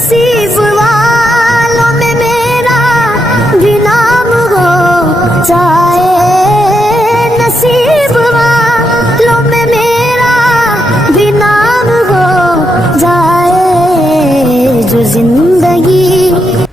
नसीब वालों में मेरा भी नाम हो जाए, नसीब वालों में मेरा भी नाम हो जाए, जो जिंदगी।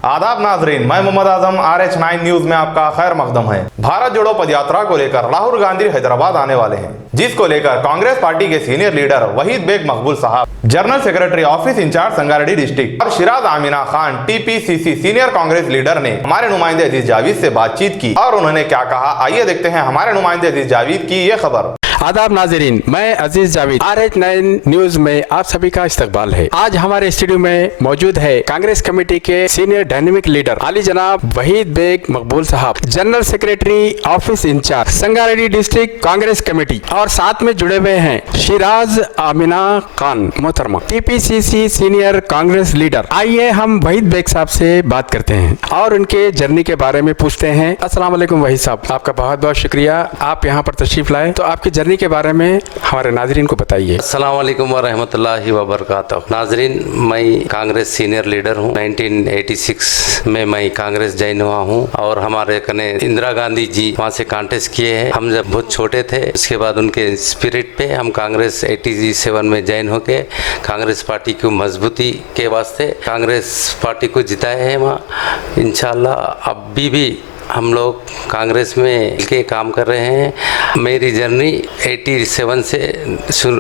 आदाब नाजरीन, मैं मोहम्मद आजम RH9 न्यूज में आपका खैर मकदम है। भारत जोड़ो पदयात्रा को लेकर राहुल गांधी हैदराबाद आने वाले हैं, जिसको लेकर कांग्रेस पार्टी के सीनियर लीडर वहीद बेग मकबूल साहब, general secretary office incharge Sangareddy district और Shiraz Amina Khan TPCC senior Congress leader ने हमारे नुमाइंदे अजीज जावेद से बातचीत की और उन्होंने क्या कहा, आइए देखते हैं हमारे नुमाइंदे अजीज जावेद की ये खबर। आदाब नाजरीन, मैं अजीज जावेद, RH9 न्यूज में आप सभी का इस्तकबाल है। आज हमारे स्टूडियो में मौजूद है कांग्रेस कमेटी के सीनियर डायनेमिक लीडर आली जनाब वहीद बेग मकबूल साहब, general secretary office incharge Sangareddy district Congress committee, और साथ में जुड़े हुए हैं शिराज आमिना खान मोहतरमा, TPCC सीनियर कांग्रेस लीडर। आइए हम वहीद बेग साहब से बात करते हैं और उनके जर्नी के बारे में पूछते हैं। अस्सलाम वालेकुम वहीद साहब, आपका बहुत बहुत शुक्रिया, आप यहाँ पर तशरीफ लाए। तो आपकी जर्नी के बारे में हमारे नाजरीन को बताइए। अस्सलाम वालेकुम व रहमतुल्लाहि व बरकातहू। नाजरीन, मैं कांग्रेस सीनियर लीडर हूँ। 1986 में मैं कांग्रेस ज्वाइन हुआ हूँ और हमारे कने इंदिरा गांधी जी वहाँ से कांटेस्ट किए हैं। हम जब बहुत छोटे थे, उसके बाद उनके स्पिरिट पे हम कांग्रेस 87 में ज्वाइन होके कांग्रेस पार्टी की मजबूती के वास्ते कांग्रेस पार्टी को जिताए हैं वहाँ। इंशाल्लाह अभी भी हम लोग कांग्रेस में के काम कर रहे हैं। मेरी जर्नी 87 से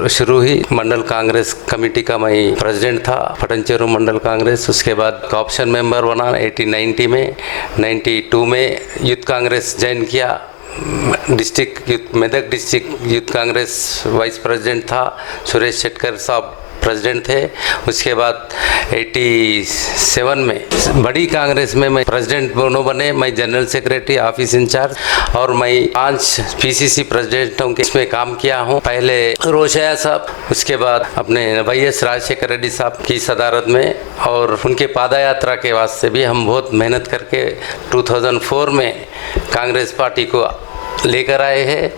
शुरू हुई। मंडल कांग्रेस कमेटी का मैं प्रेसिडेंट था, पटनचेरू मंडल कांग्रेस। उसके बाद ऑप्शन मेंबर बना 1890 में। 92 में यूथ कांग्रेस ज्वाइन किया। District youth Medak district youth Congress vice president था, सुरेश शेटकर साहब प्रेसिडेंट थे। उसके बाद 87 में बड़ी कांग्रेस में मैं प्रेसिडेंट दोनों बने। मैं जनरल सेक्रेटरी ऑफिस इंचार्ज और मैं 5 PCC प्रेसिडेंटों के इसमें काम किया हूँ। पहले रोशया साहब, उसके बाद अपने YS राजशेखर रेड्डी साहब की सदारत में, और उनके पादा यात्रा के वास्ते भी हम बहुत मेहनत करके 2004 में कांग्रेस पार्टी को लेकर आए हैं।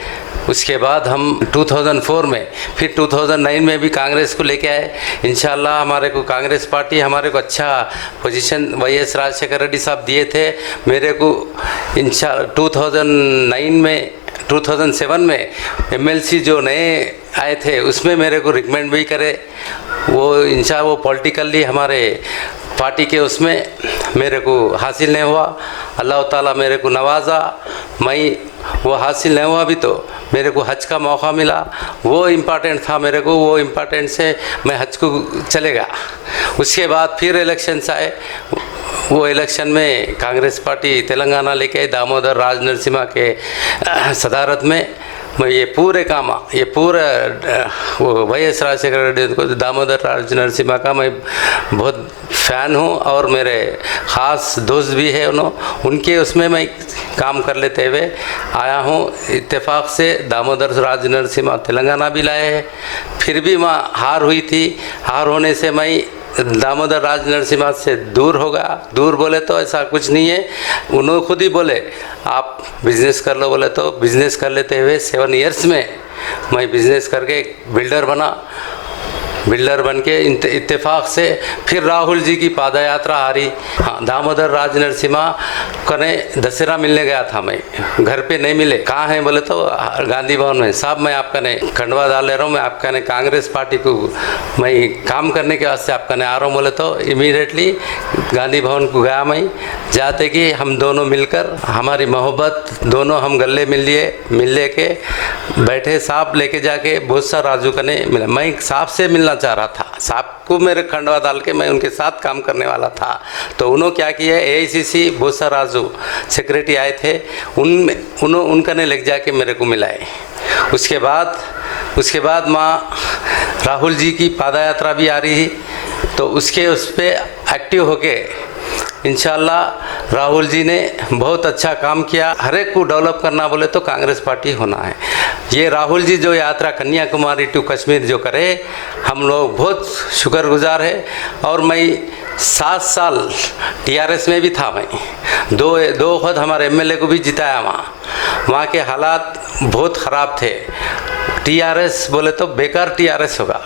उसके बाद हम 2004 में फिर 2009 में भी कांग्रेस को लेके आए। इंशाल्लाह हमारे को कांग्रेस पार्टी हमारे को अच्छा पोजीशन YS राजशेखर रेड्डी साहब दिए थे मेरे को। 2007 में MLC जो नए आए थे उसमें मेरे को रिकमेंड भी करे। वो पॉलिटिकली हमारे पार्टी के उसमें मेरे को हासिल नहीं हुआ। अल्लाह ताला मेरे को नवाजा। मैं वो हासिल नहीं हुआ भी तो मेरे को हज का मौका मिला, वो इम्पॉर्टेंट था मेरे को। वो इम्पॉर्टेंट से मैं हज को चलेगा। उसके बाद फिर इलेक्शंस आए। वो इलेक्शन में कांग्रेस पार्टी तेलंगाना लेके दामोदर राज नरसिम्हा के सदारत में मैं ये पूरे वो YS राजशेखर रेड्डी को दामोदर राज नरसिम्हा का मैं बहुत फ़ैन हूँ और मेरे ख़ास दोस्त भी है उनके उसमें मैं काम कर लेते हुए आया हूँ। इत्तेफाक से दामोदर राज नरसिम्हा तेलंगाना भी लाए हैं। फिर भी वहाँ हार हुई थी। हार होने से मैं दामोदर राज नरसिम्हा से दूर होगा। दूर बोले तो ऐसा कुछ नहीं है, उन्होंने खुद ही बोले आप बिज़नेस कर लो, बोले तो बिज़नेस कर लेते हुए 7 इयर्स में मैं बिज़नेस करके बिल्डर बना। बिल्डर बन के इत्तेफाक से फिर राहुल जी की पादा यात्रा आ रही। हाँ, दामोदर राज नरसिम्हा कने दशहरा मिलने गया था मैं, घर पे नहीं मिले। कहाँ हैं बोले तो गांधी भवन में। साहब मैं आपका ने खंडवा डाल ले रहा हूँ, मैं आपका ने कांग्रेस पार्टी को मैं काम करने के वास्ते आपका ने आ रहा हूँ। बोले तो इमीडिएटली गांधी भवन को गया मैं। जाते कि हम दोनों मिलकर हमारी मोहब्बत दोनों हम गले मिल के बैठे। साहब लेके जाके बहुत सा राजू कने मिला। मैं साहब से मिलना चाह रहा था। साहब को मेरे खंडवा डाल के मैं उनके साथ काम करने वाला था। तो उन्होंने क्या किया, AICC बोसा राजू सेक्रेटरी आए थे, उनका ने लेके जाके मेरे को मिलाए। उसके बाद माँ राहुल जी की पादा यात्रा भी आ रही थी, तो उस पर एक्टिव होके इंशाल्लाह राहुल जी ने बहुत अच्छा काम किया। हर एक को डेवलप करना बोले तो कांग्रेस पार्टी होना है। ये राहुल जी जो यात्रा कन्याकुमारी टू कश्मीर जो करे, हम लोग बहुत शुक्रगुजार है। और मैं 7 साल TRS में भी था। मैं दो वक्त हमारे MLA को भी जिताया। वहाँ के हालात बहुत ख़राब थे। TRS बोले तो बेकार TRS होगा।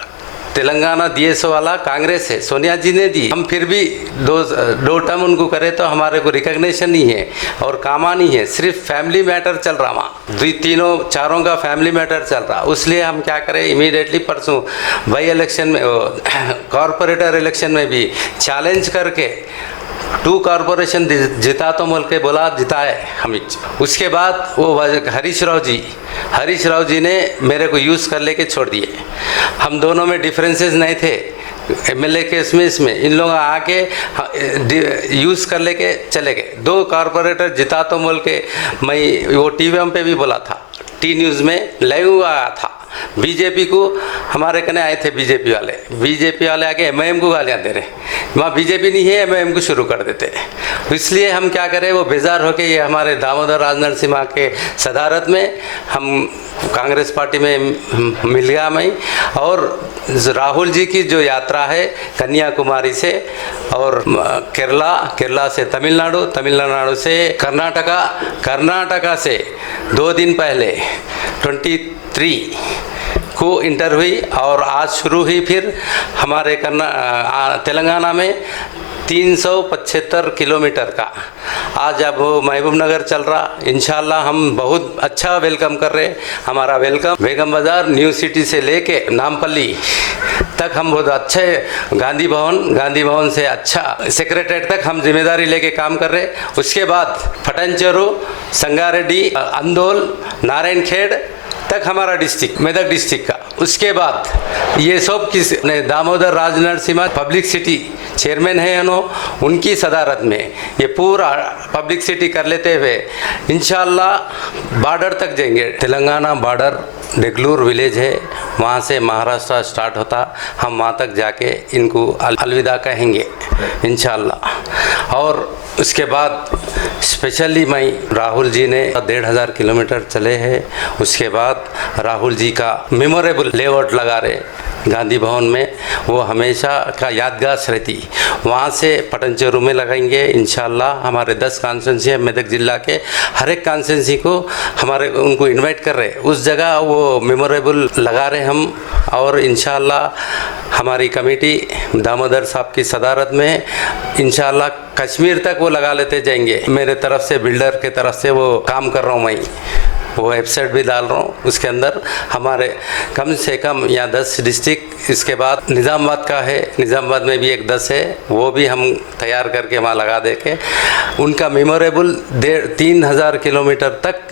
तेलंगाना DSO वाला कांग्रेस है, सोनिया जी ने दी। हम फिर भी दो टर्म उनको करे तो हमारे को रिकग्निशन नहीं है और कामा नहीं है। सिर्फ फैमिली मैटर चल रहा, वहाँ तीनों चारों का फैमिली मैटर चल रहा। इसलिए हम क्या करें, इमीडिएटली परसों बाई इलेक्शन में, कॉरपोरेटर इलेक्शन में भी चैलेंज करके 2 कॉरपोरेशन जिता तो बोल के बोला, जिताए हम। उसके बाद वो हरीश राव जी ने मेरे को यूज़ कर लेके छोड़ दिए। हम दोनों में डिफरेंसेस नहीं थे MLA के इसमें इन लोग आके यूज़ कर लेके चले गए। 2 कॉरपोरेटर जिता तो बोल के मैं वो TVM पे भी बोला था, T न्यूज़ में लाइव आया था। बीजेपी को हमारे कने आए थे बीजेपी वाले आके MIM को गालियाँ दे रहे, वहाँ बीजेपी नहीं है MIM को शुरू कर देते। इसलिए हम क्या करें, वो बेजार होके ये हमारे दामोदर राजनरसिम्हा के सदारत में हम कांग्रेस पार्टी में मिल गया मैं। और राहुल जी की जो यात्रा है कन्याकुमारी से और केरला से तमिलनाडु से कर्नाटका से 2 दिन पहले 23 को इंटर हुई और आज शुरू हुई। फिर हमारे तेलंगाना में 375 किलोमीटर का आज अब महबूब नगर चल रहा। इंशाल्लाह हम बहुत अच्छा वेलकम कर रहे। हमारा वेलकम बेगम बाजार न्यू सिटी से लेके नामपल्ली तक हम बहुत अच्छे, गांधी भवन से अच्छा सेक्रेटरीट तक हम जिम्मेदारी लेके काम कर रहे। उसके बाद फटनचेरू, संगारेड्डी, अंदोल, नारायणखेड़ तक हमारा डिस्ट्रिक्ट, मेदक डिस्ट्रिक्ट का। उसके बाद ये सब Damodar Rajanarasimha public city chairman है उनकी सदारत में ये पूरा पब्लिक सिटी कर लेते हुए इंशाल्लाह बॉर्डर तक जाएंगे। तेलंगाना बॉर्डर डेगलूर विलेज है, वहाँ से महाराष्ट्र स्टार्ट होता। हम वहाँ तक जाके इनको अलविदा कहेंगे इंशाल्लाह। और उसके बाद स्पेशली मैं राहुल जी ने 1,500 किलोमीटर चले हैं। उसके बाद राहुल जी का मेमोरेबल लेआउट लगा रहे गांधी भवन में, वो हमेशा का यादगार रहती। वहाँ से पटनचेरू में लगाएंगे इंशाल्लाह। हमारे 10 कॉन्स्टिट्यूंसी है मेदक जिला के, हर एक कॉन्स्टिट्यूंसी को उनको इनवाइट कर रहे, उस जगह वो मेमोरेबल लगा रहे हम। और इंशाल्लाह हमारी कमेटी दामोदर साहब की सदारत में इंशाल्लाह कश्मीर तक वो लगा लेते जाएंगे। मेरे तरफ से, बिल्डर के तरफ से वो काम कर रहा हूँ मैं, वो वेबसाइट भी डाल रहा हूँ। उसके अंदर हमारे कम से कम यहाँ 10 डिस्ट्रिक्ट, इसके बाद निज़ामाबाद का है, निज़ामाबाद में भी एक 10 है, वो भी हम तैयार करके वहाँ लगा दे के उनका मेमोरेबल 3,000 किलोमीटर तक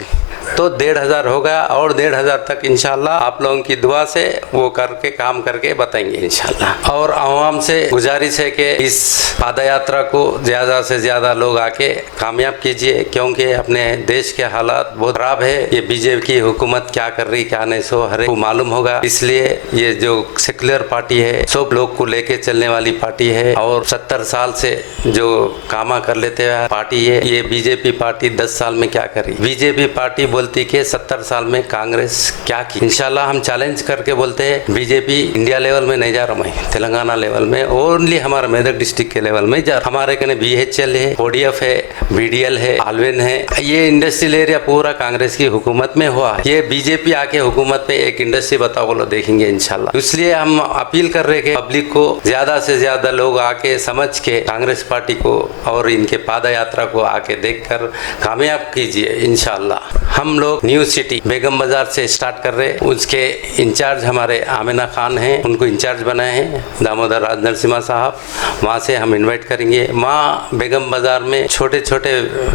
तो 1,500 होगा और 1,500 तक इंशाल्लाह आप लोगों की दुआ से वो करके काम करके बताएंगे इंशाल्लाह। और आवाम से गुजारिश है कि इस पादयात्रा को ज़्यादा से ज़्यादा लोग आके कामयाब कीजिए, क्योंकि अपने देश के हालात बहुत खराब है। ये बीजेपी की हुकूमत क्या कर रही क्या नहीं सो हर एक को मालूम होगा। इसलिए ये जो सेक्युलर पार्टी है, सब लोग को लेके चलने वाली पार्टी है और 70 साल से जो कामा कर लेते हैं पार्टी है। ये बीजेपी पार्टी 10 साल में क्या करी? बीजेपी पार्टी बोलती कि 70 साल में कांग्रेस क्या की। इंशाल्लाह हम चैलेंज करके बोलते हैं बीजेपी इंडिया लेवल में नहीं जा रहा, मैं तेलंगाना लेवल में, ओनली हमारा मेदक डिस्ट्रिक्ट के लेवल में जा रहा। हमारे कने BHL है, ODF है, BDL है, आलवेन है। ये इंडस्ट्रियल एरिया पूरा कांग्रेस की हुकूमत में हुआ। ये बीजेपी आके हुकूमत में एक इंडस्ट्री बताओ बोलो, देखेंगे इंशाल्लाह। इसलिए हम अपील कर रहे हैं पब्लिक को, ज्यादा से ज्यादा लोग आके समझ के कांग्रेस पार्टी को और इनके पाद यात्रा को आके देखकर कामयाब कीजिए इंशाल्लाह। हम लोग न्यू सिटी बेगम बाजार से स्टार्ट कर रहे हैं। उसके इंचार्ज हमारे आमिना खान हैं, उनको इंचार्ज बनाए हैं दामोदर राजनरसिम्हा साहब। वहाँ से हम इनवाइट करेंगे। वहाँ बेगम बाजार में छोटे छोटे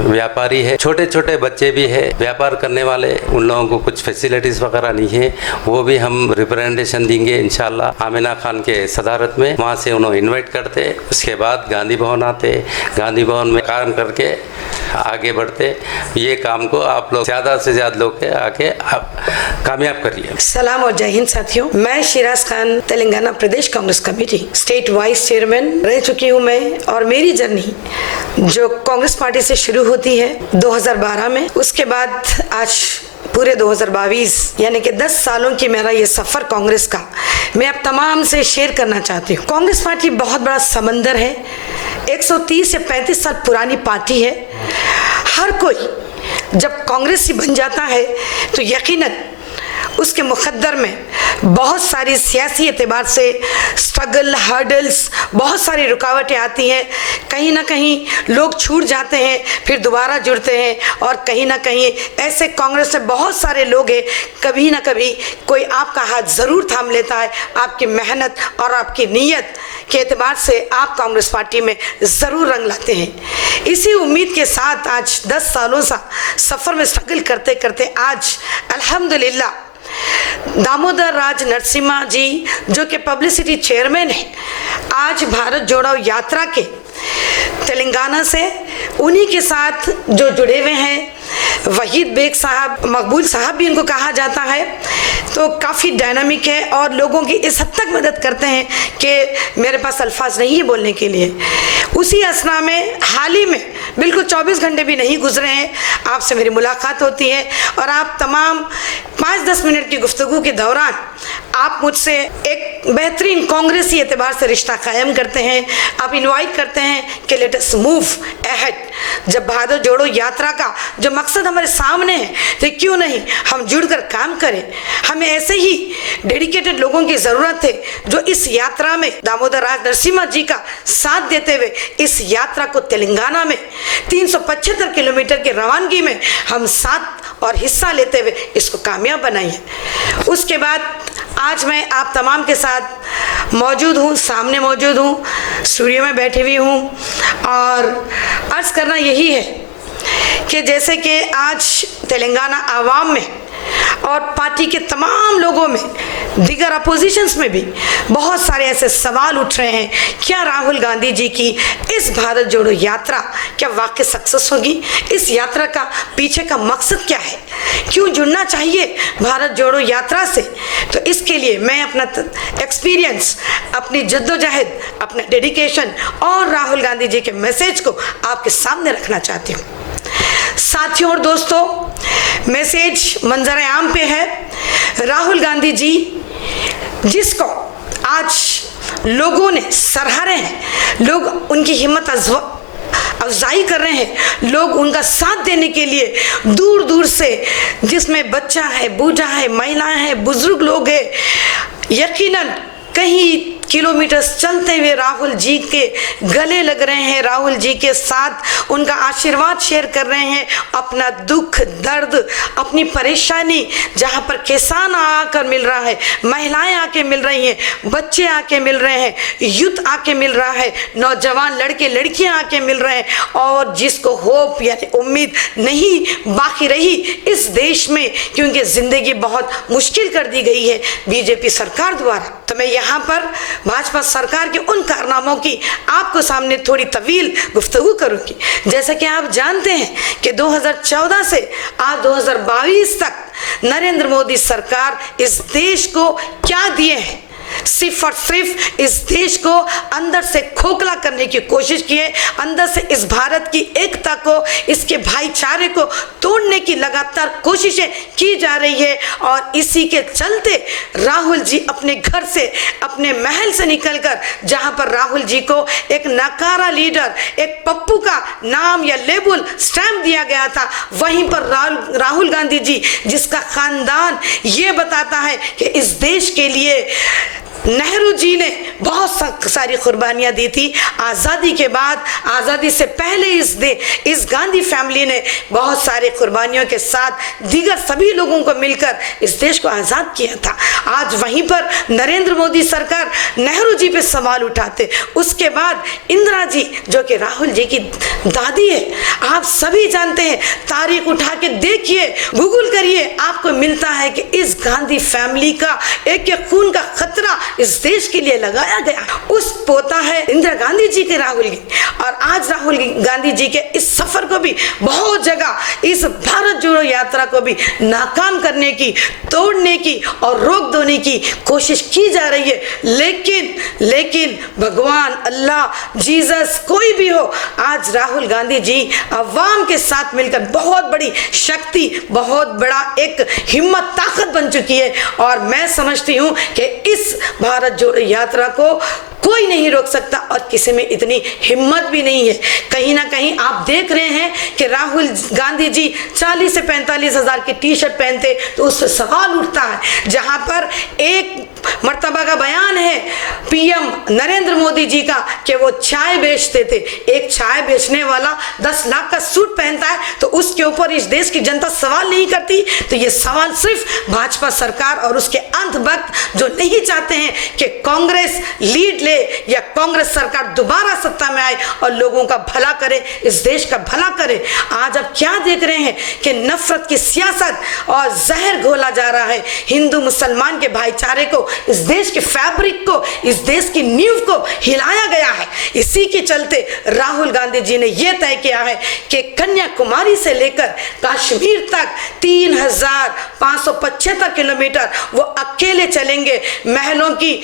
व्यापारी है, छोटे छोटे बच्चे भी है, व्यापार करने वाले, उन लोगों को कुछ फैसिलिटीज वगैरह नहीं है, वो भी हम रिप्रेजेंटेशन देंगे इंशाल्लाह आमिना खान के सदारत में। वहाँ से उन्होंने इन्वाइट करते, उसके बाद गांधी भवन आते, गांधी भवन में काम करके आगे बढ़ते। ये काम को आप लोग ज्यादा से ज्यादा लोग के आके कामयाब करिए। सलाम और जय हिंद साथियों, मैं Shiraz Khan Telangana Pradesh Congress committee state vice chairman रह चुकी हूँ मैं। और मेरी जर्नी जो कांग्रेस पार्टी से शुरू होती है 2012 में, उसके बाद आज पूरे 2022 यानी कि 10 सालों की मेरा ये सफर कांग्रेस का मैं अब तमाम से शेयर करना चाहती हूँ। कांग्रेस पार्टी बहुत बड़ा समंदर है, 130 से 35 साल पुरानी पार्टी है। हर कोई जब कांग्रेसी बन जाता है तो यकीनन उसके मुकद्दर में बहुत सारी सियासी एतबार से स्ट्रगल, हर्डल्स, बहुत सारी रुकावटें आती हैं। कहीं ना कहीं लोग छूट जाते हैं, फिर दोबारा जुड़ते हैं, और कहीं ना कहीं ऐसे कांग्रेस में बहुत सारे लोग हैं, कभी ना कभी कोई आपका हाथ ज़रूर थाम लेता है। आपकी मेहनत और आपकी नीयत के एतबार से आप कांग्रेस पार्टी में ज़रूर रंग लाते हैं। इसी उम्मीद के साथ आज 10 सालों से सफ़र में स्ट्रगल करते करते आज अल्हम्दुलिल्लाह दामोदर राज नरसिम्हा जी जो कि पब्लिसिटी चेयरमैन है, आज भारत जोड़ो यात्रा के तेलंगाना से उन्हीं के साथ जो जुड़े हुए हैं, वहीद बेग साहब, मकबूल साहब भी इनको कहा जाता है, तो काफ़ी डायनामिक है और लोगों की इस हद तक मदद करते हैं कि मेरे पास अल्फाज नहीं है बोलने के लिए। उसी असना में हाल ही में बिल्कुल 24 घंटे भी नहीं गुजरे हैं, आपसे मेरी मुलाकात होती है और आप तमाम 5-10 मिनट की गुफ्तगू के दौरान आप मुझसे एक बेहतरीन कांग्रेसी एतबार से रिश्ता कायम करते हैं। आप इनवाइट करते हैं कि लेट अस मूव अहेड। जब भारत जोड़ो यात्रा का जो मकसद हमारे सामने है, तो क्यों नहीं हम जुड़कर काम करें। हमें ऐसे ही डेडिकेटेड लोगों की ज़रूरत है जो इस यात्रा में दामोदर राज नरसिम्हा जी का साथ देते हुए इस यात्रा को तेलंगाना में 375 किलोमीटर की रवानगी में हम साथ और हिस्सा लेते हुए इसको कामयाब बनाइए। उसके बाद आज मैं आप तमाम के साथ मौजूद हूँ, सामने मौजूद हूँ, स्टूडियो में बैठी हुई हूँ और अर्ज़ करना यही है कि जैसे कि आज तेलंगाना आवाम में और पार्टी के तमाम लोगों में, दीगर अपोजिशंस में भी बहुत सारे ऐसे सवाल उठ रहे हैं, क्या राहुल गांधी जी की इस भारत जोड़ो यात्रा क्या वाकई सक्सेस होगी? इस यात्रा का पीछे का मकसद क्या है? क्यों जुड़ना चाहिए भारत जोड़ो यात्रा से? तो इसके लिए मैं अपना एक्सपीरियंस, अपनी जद्दोजहद, अपना डेडिकेशन और राहुल गांधी जी के मैसेज को आपके सामने रखना चाहती हूँ। साथियों और दोस्तों, मैसेज मंजर आम पे है। राहुल गांधी जी जिसको आज लोगों ने सराहा रहे हैं, लोग उनकी हिम्मत अफजाई कर रहे हैं, लोग उनका साथ देने के लिए दूर दूर से, जिसमें बच्चा है, बूढ़ा है, महिलाएं हैं, बुजुर्ग लोग हैं, यकीनन कई किलोमीटर्स चलते हुए राहुल जी के गले लग रहे हैं, राहुल जी के साथ उनका आशीर्वाद शेयर कर रहे हैं, अपना दुख दर्द, अपनी परेशानी, जहाँ पर किसान आकर मिल रहा है, महिलाएं आके मिल रही हैं, बच्चे आके मिल रहे हैं, यूथ आके मिल रहा है, नौजवान लड़के लड़कियां आके मिल रहे हैं, और जिसको होप यानी उम्मीद नहीं बाकी रही इस देश में, क्योंकि ज़िंदगी बहुत मुश्किल कर दी गई है बीजेपी सरकार द्वारा। तो मैं यहाँ पर भाजपा सरकार के उन कारनामों की आपको सामने थोड़ी तवील गुफ्तगू करूंगी। जैसा कि आप जानते हैं कि 2014 से आज 2022 तक नरेंद्र मोदी सरकार इस देश को क्या दिए हैं, सिर्फ और सिर्फ इस देश को अंदर से खोखला करने की कोशिश की है, अंदर से इस भारत की एकता को, इसके भाईचारे को तोड़ने की लगातार कोशिशें की जा रही है। और इसी के चलते राहुल जी अपने घर से, अपने महल से निकलकर, जहां पर राहुल जी को एक नकारा लीडर, एक पप्पू का नाम या लेबल स्टैम्प दिया गया था, वहीं पर राहुल गांधी जी, जिसका खानदान ये बताता है कि इस देश के लिए नेहरू जी ने बहुत सारी कुर्बानियां दी थी। आज़ादी के बाद, आज़ादी से पहले इस गांधी फैमिली ने बहुत सारे कुर्बानियों के साथ दीगर सभी लोगों को मिलकर इस देश को आज़ाद किया था। आज वहीं पर नरेंद्र मोदी सरकार नेहरू जी पे सवाल उठाते, उसके बाद इंदिरा जी जो कि राहुल जी की दादी है, आप सभी जानते हैं, तारीख उठा के देखिए, गूगल करिए, आपको मिलता है कि इस गांधी फैमिली का एक खून का खतरा इस देश के लिए लगाया गया। उस पोता है इंदिरा गांधी जी के राहुल जी, और आज राहुल गांधी जी के इस सफर को भी बहुत जगह, इस भारत जोड़ो यात्रा को भी नाकाम करने की, तोड़ने की और रोक देने की कोशिश की जा रही है। लेकिन भगवान, अल्लाह, जीसस, कोई भी हो, आज राहुल गांधी जी अवाम के साथ मिलकर बहुत बड़ी शक्ति, बहुत बड़ा एक हिम्मत, ताकत बन चुकी है। और मैं समझती हूँ कि इस भारत जोड़ो यात्रा को कोई नहीं रोक सकता और किसी में इतनी हिम्मत भी नहीं है। कहीं ना कहीं आप देख रहे हैं कि राहुल गांधी जी 40 से 45 हजार की टी शर्ट पहनते तो उससे सवाल उठता है। जहां पर एक मर्तबा का बयान है पीएम नरेंद्र मोदी जी का कि वो चाय बेचते थे, एक चाय बेचने वाला 10 लाख का सूट पहनता है तो उसके ऊपर इस देश की जनता सवाल नहीं करती। तो ये सवाल सिर्फ भाजपा सरकार और उसके अंधभक्त जो नहीं चाहते हैं कि कांग्रेस लीड ले या कांग्रेस सरकार दोबारा सत्ता में आए और लोगों का भला करे, इस देश का भला करे। आज आप क्या देख रहे हैं कि नफरत की सियासत और जहर घोला जा रहा है। हिंदू मुसलमान के भाईचारे को, इस देश के फैब्रिक को, इस देश की नींव को हिलाया गया है। इसी के चलते राहुल गांधी जी ने यह तय किया है कि कन्याकुमारी से लेकर कश्मीर तक 3575 किलोमीटर वो अकेले चलेंगे। महलों की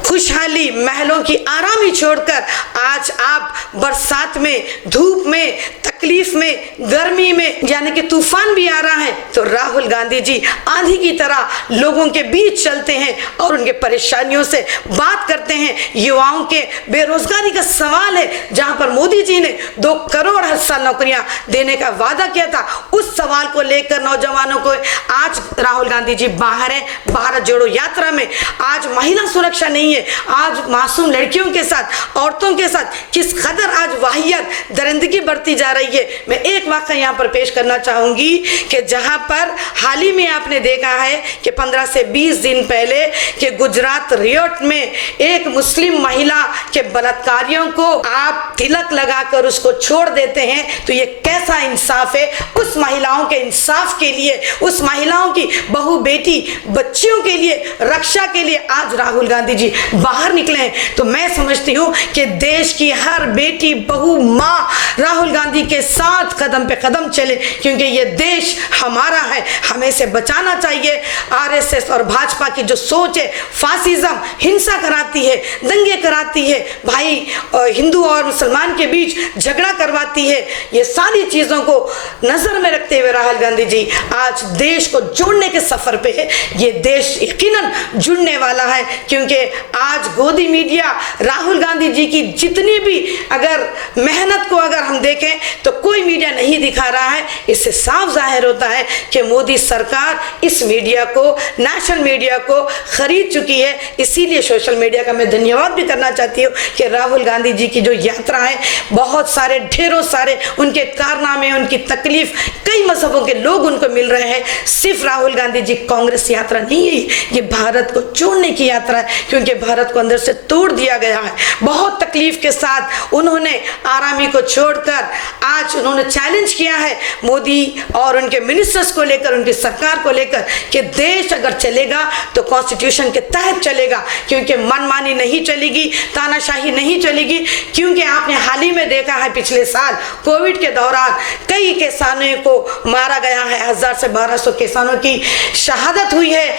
खुशहाली, महलों की आरामी छोड़कर आज आप बरसात में, धूप में, तकलीफ में, गर्मी में, यानी कि तूफान भी आ रहा है तो राहुल गांधी जी आंधी की तरह लोगों के बीच चलते हैं और उनके परेशानियों से बात करते हैं। युवाओं के बेरोजगारी का सवाल है, जहां पर मोदी जी ने 2 करोड़ हर साल नौकरियां देने का वादा किया था, उस सवाल को लेकर नौजवानों को आज राहुल गांधी जी बाहर है भारत जोड़ो यात्रा में। आज महिला सुरक्षा नहीं है, आज मासूम लड़कियों के साथ, औरतों के साथ किस कदर आज वाहियत दरिंदगी बढ़ती जा रही है। मैं एक वाक़या यहाँ पर पेश करना चाहूंगी कि जहां पर हाल ही में आपने देखा है कि 15 से 20 दिन पहले कि गुजरात रियोट में एक मुस्लिम महिला के बलात्कारियों को आप तिलक लगाकर उसको छोड़ देते हैं, तो ये कैसा इंसाफ है। उस महिलाओं के इंसाफ के लिए, उस महिलाओं की बहू बेटी बच्चियों के लिए, रक्षा के लिए आज राहुल गांधी जी बाहर निकले हैं। तो मैं समझती हूँ कि देश की हर बेटी, बहू, माँ राहुल गांधी के साथ कदम पे कदम चले, क्योंकि ये देश हमारा है, हमें इसे बचाना चाहिए। आरएसएस और भाजपा की जो सोच है, फासिज्म, हिंसा कराती है, दंगे कराती है, भाई हिंदू और मुसलमान के बीच झगड़ा करवाती है, ये सारी चीजों को नजर में रखते हुए राहुल गांधी जी आज देश को जोड़ने के सफर पे है। ये देश यकीनन जुड़ने वाला है, क्योंकि आज गोदी मीडिया राहुल गांधी जी की जितनी भी अगर मेहनत को अगर हम देखें तो कोई मीडिया नहीं दिखा रहा है। इससे साफ जाहिर होता है कि मोदी सरकार इस मीडिया को, नेशनल मीडिया को खरीद चुकी है। इसीलिए सोशल मीडिया का मैं धन्यवाद भी करना चाहती हूँ कि राहुल गांधी जी की जो यात्रा है, बहुत सारे, ढेरों सारे उनके कारनामे, उनकी तकलीफ, कई मजहबों के लोग उनको मिल रहे हैं। सिर्फ राहुल गांधी जी कांग्रेस यात्रा नहीं है, ये भारत को जोड़ने की यात्रा है, क्योंकि भारत को अंदर से तोड़ दिया गया है। बहुत तकलीफ के साथ उन्होंने आरामी को छोड़कर आज उन्होंने चैलेंज किया है मोदी और उनके मिनिस्टर्स को लेकर, उनकी सरकार को लेकर कि देश अगर चलेगा तो कॉन्स्टिट्यूशन के तहत चलेगा, क्योंकि मनमानी नहीं चलेगी, तानाशाही नहीं चलेगी। क्योंकि आपने हाल ही में देखा है पिछले साल कोविड के दौरान कई किसानों को मारा गया है, 1000 से 1200 किसानों की शहादत हुई है,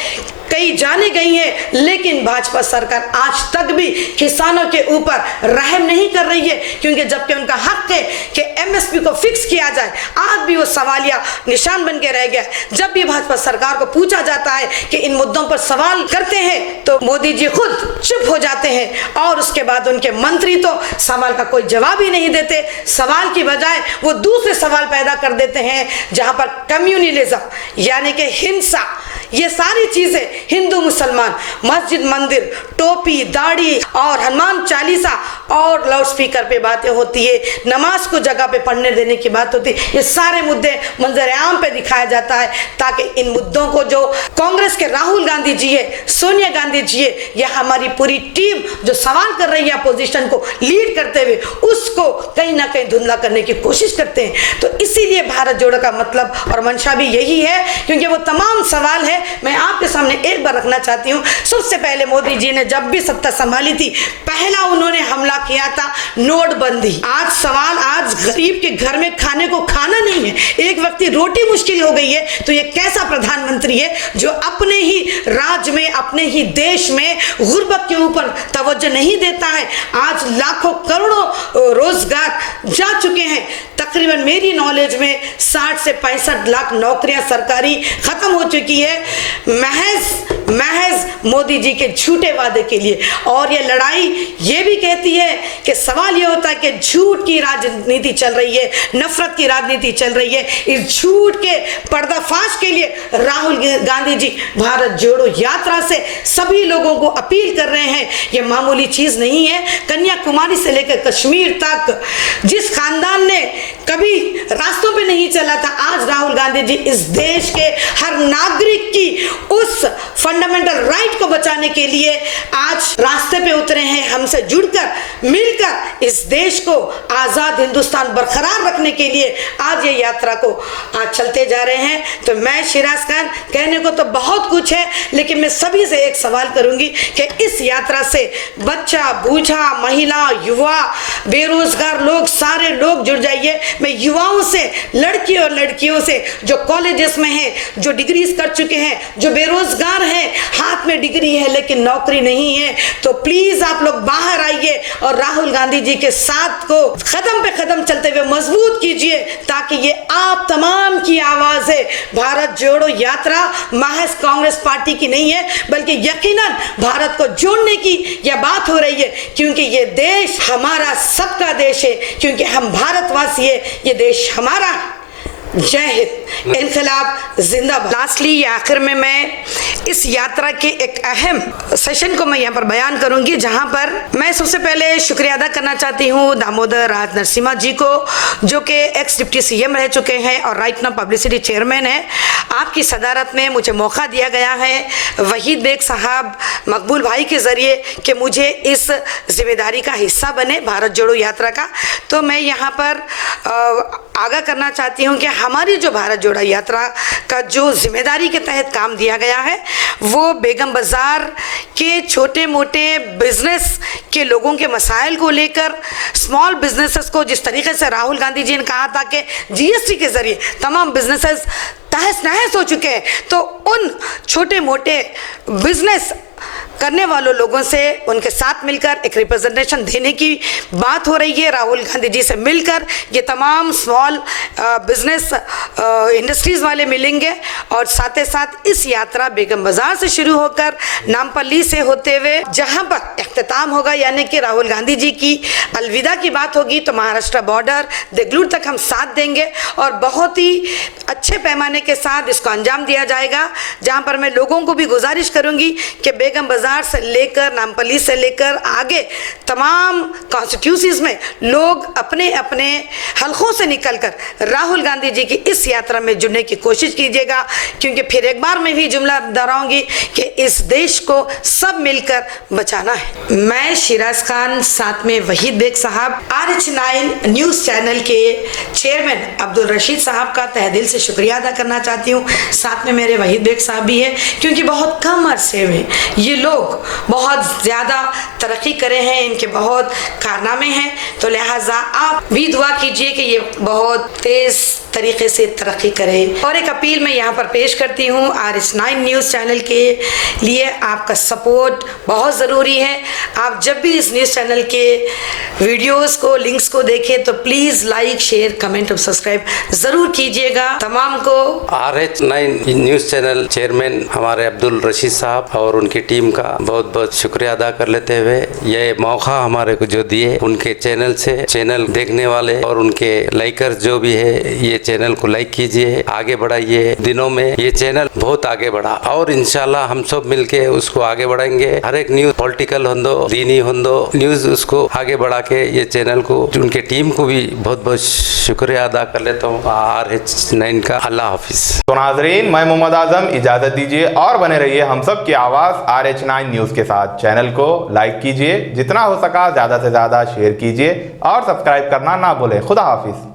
कई जाने गई हैं, लेकिन भाजपा सरकार आज तक भी किसानों के ऊपर रहम नहीं कर रही है, क्योंकि जबकि उनका हक है कि एमएसपी को फिक्स किया जाए, आज भी वो सवालिया निशान बन के रह गया। जब भी भाजपा सरकार को पूछा जाता है कि इन मुद्दों पर सवाल करते हैं तो मोदी जी खुद चुप हो जाते हैं और उसके बाद उनके मंत्री तो सवाल का कोई जवाब ही नहीं देते। सवाल की बजाय वो दूसरे सवाल पैदा कर देते हैं, जहां पर कम्युनलिज्म यानी कि हिंसा, ये सारी चीजें हिंदू मुसलमान, मस्जिद मंदिर, टोपी, दाढ़ी और हनुमान चालीसा और लाउड स्पीकर पे बातें होती है, नमाज को जगह पे पढ़ने देने की बात होती है। ये सारे मुद्दे मंजर आम पे दिखाया जाता है ताकि इन मुद्दों को जो कांग्रेस के राहुल गांधी जी है, सोनिया गांधी जी है, या हमारी पूरी टीम जो सवाल कर रही है अपोजिशन को लीड करते हुए, उसको कहीं ना कहीं धुंधला करने की कोशिश करते हैं। तो इसीलिए भारत जोड़ो का मतलब और मंशा भी यही है, क्योंकि वो तमाम सवाल है मैं आपके सामने एक बार रखना चाहती हूँ। सबसे पहले मोदी जी ने जब भी सत्ता संभाली थी, पहला उन्होंने हमला किया था नोटबंदी। आज सवाल, आज गरीब के घर में खाने को खाना नहीं है, एक वक्त की रोटी मुश्किल हो गई है, तो ये कैसा प्रधानमंत्री है जो अपने ही राज्य में, अपने ही देश में गुर्बत के ऊपर तवज्जो नहीं देता है। आज लाखों करोड़ों रोजगार जा चुके हैं, तकरीबन मेरी नॉलेज में 60 से 65 लाख नौकरियां सरकारी खत्म हो चुकी है। महज महज मोदी जी के झूठे वादे के लिए। और ये लड़ाई ये भी कहती है कि सवाल ये होता है कि झूठ की राजनीति चल रही है, नफरत की राजनीति चल रही है। इस झूठ के पर्दाफाश के लिए राहुल गांधी जी भारत जोड़ो यात्रा से सभी लोगों को अपील कर रहे हैं। ये मामूली चीज नहीं है। कन्याकुमारी से लेकर कश्मीर तक जिस खानदान ने कभी रास्तों पे नहीं चला था, आज राहुल गांधी जी इस देश के हर नागरिक की उस फंडामेंटल राइट को बचाने के लिए आज रास्ते पे उतरे हैं। हमसे जुड़कर मिलकर इस देश को आजाद हिंदुस्तान बरकरार रखने के लिए आज ये यात्रा को आज चलते जा रहे हैं। तो मैं शिराज खान, कहने को तो बहुत कुछ है, लेकिन मैं सभी से एक सवाल करूंगी कि इस यात्रा से बच्चा, बूढ़ा, महिला, युवा, बेरोजगार लोग, सारे लोग जुड़ जाइए। मैं युवाओं से, लड़की और लड़कियों से जो कॉलेजेस में हैं, जो डिग्रीज कर चुके हैं, जो बेरोजगार हैं, हाथ में डिग्री है लेकिन नौकरी नहीं है, तो प्लीज आप लोग बाहर आइए और राहुल गांधी जी के साथ को कदम पे कदम चलते हुए मजबूत कीजिए, ताकि ये आप तमाम की आवाज है। भारत जोड़ो यात्रा महज कांग्रेस पार्टी की नहीं है, बल्कि यकीनन भारत को जोड़ने की यह बात हो रही है, क्योंकि ये देश हमारा सबका देश है, क्योंकि हम भारतवासी है, ये देश हमारा। जय हिंद, इनकलाब जिंदाबाद। लास्टली आखिर में मैं इस यात्रा के एक अहम सेशन को मैं यहाँ पर बयान करूंगी, जहाँ पर मैं सबसे पहले शुक्रिया अदा करना चाहती हूँ दामोदर राज नरसिम्हा जी को, जो कि एक्स डिप्टी सीएम रह चुके हैं और राइट नाउ पब्लिसिटी चेयरमैन है। आपकी सदारत में मुझे मौका दिया गया है वहीद बेग साहब, मकबूल भाई के जरिए कि मुझे इस जिम्मेदारी का हिस्सा बने भारत जोड़ो यात्रा का। तो मैं यहाँ पर आगाह करना चाहती हूँ कि हमारी जो भारत जोड़ो यात्रा का जो जिम्मेदारी के तहत काम दिया गया है, वो बेगम बाज़ार के छोटे मोटे बिजनेस के लोगों के मसाइल को लेकर, स्मॉल बिजनेसेस को जिस तरीके से राहुल गांधी जी ने कहा था कि जीएसटी के जरिए तमाम बिजनेसेस तहस नहस हो चुके हैं, तो उन छोटे मोटे बिजनेस करने वालों लोगों से उनके साथ मिलकर एक रिप्रेजेंटेशन देने की बात हो रही है। राहुल गांधी जी से मिलकर ये तमाम स्मॉल बिजनेस इंडस्ट्रीज वाले मिलेंगे और साथ ही साथ इस यात्रा बेगम बाजार से शुरू होकर नामपल्ली से होते हुए जहां पर इख्तिताम होगा, यानी कि राहुल गांधी जी की अलविदा की बात होगी, तो महाराष्ट्र बॉर्डर देगलूर तक हम साथ देंगे और बहुत ही अच्छे पैमाने के साथ इसको अंजाम दिया जाएगा। जहां पर मैं लोगों को भी गुजारिश करूंगी कि बेगम बाजार से लेकर नामपल्ली से लेकर आगे तमाम कॉन्स्टिट्यूंसीज में लोग अपने अपने हलकों से निकलकर राहुल गांधी जी की इस यात्रा में जुड़ने की कोशिश कीजिएगा, क्योंकि फिर एक बार मैं भी जुमला दोहराऊंगी कि इस देश को सब मिलकर बचाना है। मैं शिराज खान, साथ में वहीद बेग साहब, RH9 न्यूज़ चैनल के चेयरमैन अब्दुल रशीद साहब का तहे दिल से शुक्रिया अदा करना चाहती हूँ। साथ में मेरे वहीद बेग साहब भी है, क्योंकि बहुत कम अरसे में ये लोग बहुत ज़्यादा तरक्की करे हैं, इनके बहुत कारनामे हैं, तो लिहाजा आप भी दुआ कीजिए कि ये बहुत तेज़ तरीके से तरक्की करे। और एक अपील मैं यहाँ पर पेश करती हूँ RH9 न्यूज़ चैनल के लिए, आपका सपोर्ट बहुत ज़रूरी है। आप जब भी इस न्यूज़ चैनल के वीडियोस को, लिंक्स को देखें तो प्लीज़ लाइक, शेयर, कमेंट और सब्सक्राइब ज़रूर कीजिएगा। तमाम को RH9 न्यूज़ चैनल चेयरमैन हमारे अब्दुल रशीद साहब और उनकी टीम का बहुत बहुत शुक्रिया अदा कर लेते हुए, ये मौका हमारे को जो दिए, उनके चैनल से चैनल देखने वाले और उनके लाइकर्स जो भी है, ये चैनल को लाइक कीजिए, आगे बढ़ाइए। दिनों में ये चैनल बहुत आगे बढ़ा और इंशाल्लाह हम सब मिलके उसको आगे बढ़ाएंगे। हर एक न्यूज़ पॉलिटिकल होंदो, दीनी होंदो, न्यूज़ उसको आगे बढ़ा के ये चैनल को, उनके टीम को भी बहुत बहुत शुक्रिया अदा कर लेता हूँ। RH9 का अल्लाह हाफिज। तो नाजरीन, मैं मोहम्मद आजम, इजाजत दीजिए और बने रहिए हम सब की आवाज़ RH9 न्यूज़ के साथ। चैनल को लाइक कीजिए, जितना हो सका ज़्यादा से ज़्यादा शेयर कीजिए और सब्सक्राइब करना ना भूलें। खुदा हाफिज।